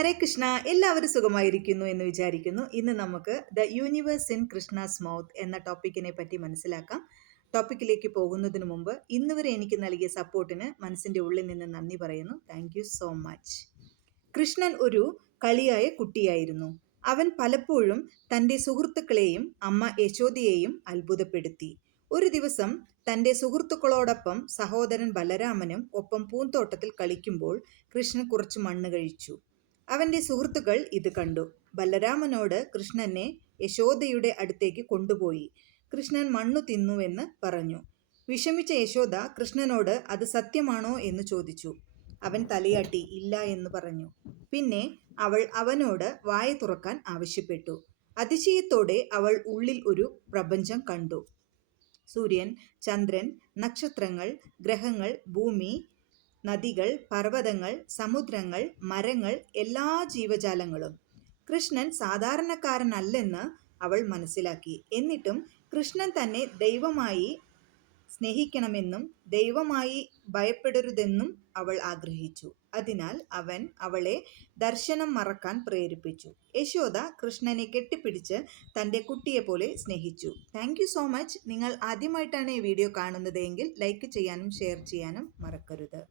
ഹരേ കൃഷ്ണ. എല്ലാവരും സുഖമായിരിക്കുന്നു എന്ന് വിചാരിക്കുന്നു. ഇന്ന് നമുക്ക് the universe in Krishna's mouth എന്ന ടോപ്പിക്കിനെ പറ്റി മനസ്സിലാക്കാം. ടോപ്പിക്കിലേക്ക് പോകുന്നതിന് മുമ്പ് ഇന്നുവരെ എനിക്ക് നൽകിയ സപ്പോർട്ടിന് മനസ്സിൻ്റെ ഉള്ളിൽ നിന്ന് നന്ദി പറയുന്നു. Thank you so much. Krishnan ഒരു കളിയായ കുട്ടിയായിരുന്നു. അവൻ പലപ്പോഴും തൻ്റെ സുഹൃത്തുക്കളെയും അമ്മ യശോദയെയും അത്ഭുതപ്പെടുത്തി. ഒരു ദിവസം തൻ്റെ സുഹൃത്തുക്കളോടൊപ്പം സഹോദരൻ ബലരാമനും ഒപ്പം പൂന്തോട്ടത്തിൽ കളിക്കുമ്പോൾ കൃഷ്ണൻ കുറച്ച് മണ്ണ് കഴിച്ചു. അവൻ്റെ സുഹൃത്തുക്കൾ ഇത് കണ്ടു. ബലരാമനോട് കൃഷ്ണനെ യശോദയുടെ അടുത്തേക്ക് കൊണ്ടുപോയി. കൃഷ്ണൻ മണ്ണു തിന്നുവെന്ന് പറഞ്ഞു. വിഷമിച്ച യശോദ കൃഷ്ണനോട് അത് സത്യമാണോ എന്ന് ചോദിച്ചു. അവൻ തലയാട്ടി ഇല്ല എന്ന് പറഞ്ഞു. പിന്നെ അവൾ അവനോട് വായ തുറക്കാൻ ആവശ്യപ്പെട്ടു. അതിശയത്തോടെ അവൾ ഉള്ളിൽ ഒരു പ്രപഞ്ചം കണ്ടു. സൂര്യൻ, ചന്ദ്രൻ, നക്ഷത്രങ്ങൾ, ഗ്രഹങ്ങൾ, ഭൂമി, നദികൾ, പർവ്വതങ്ങൾ, സമുദ്രങ്ങൾ, മരങ്ങൾ, എല്ലാ ജീവജാലങ്ങളും. കൃഷ്ണൻ സാധാരണക്കാരനല്ലെന്ന് അവൾ മനസ്സിലാക്കി. എന്നിട്ടും കൃഷ്ണൻ തന്നെ ദൈവമായി സ്നേഹിക്കണമെന്നും ദൈവമായി ഭയപ്പെടരുതെന്നും അവൾ ആഗ്രഹിച്ചു. അതിനാൽ അവൻ അവളെ ദർശനം മറക്കാൻ പ്രേരിപ്പിച്ചു. യശോദ കൃഷ്ണനെ കെട്ടിപ്പിടിച്ച് തൻ്റെ കുട്ടിയെപ്പോലെ സ്നേഹിച്ചു. Thank you so much. നിങ്ങൾ ആദ്യമായിട്ടാണ് ഈ വീഡിയോ കാണുന്നത് എങ്കിൽ ലൈക്ക് ചെയ്യാനും ഷെയർ ചെയ്യാനും മറക്കരുത്.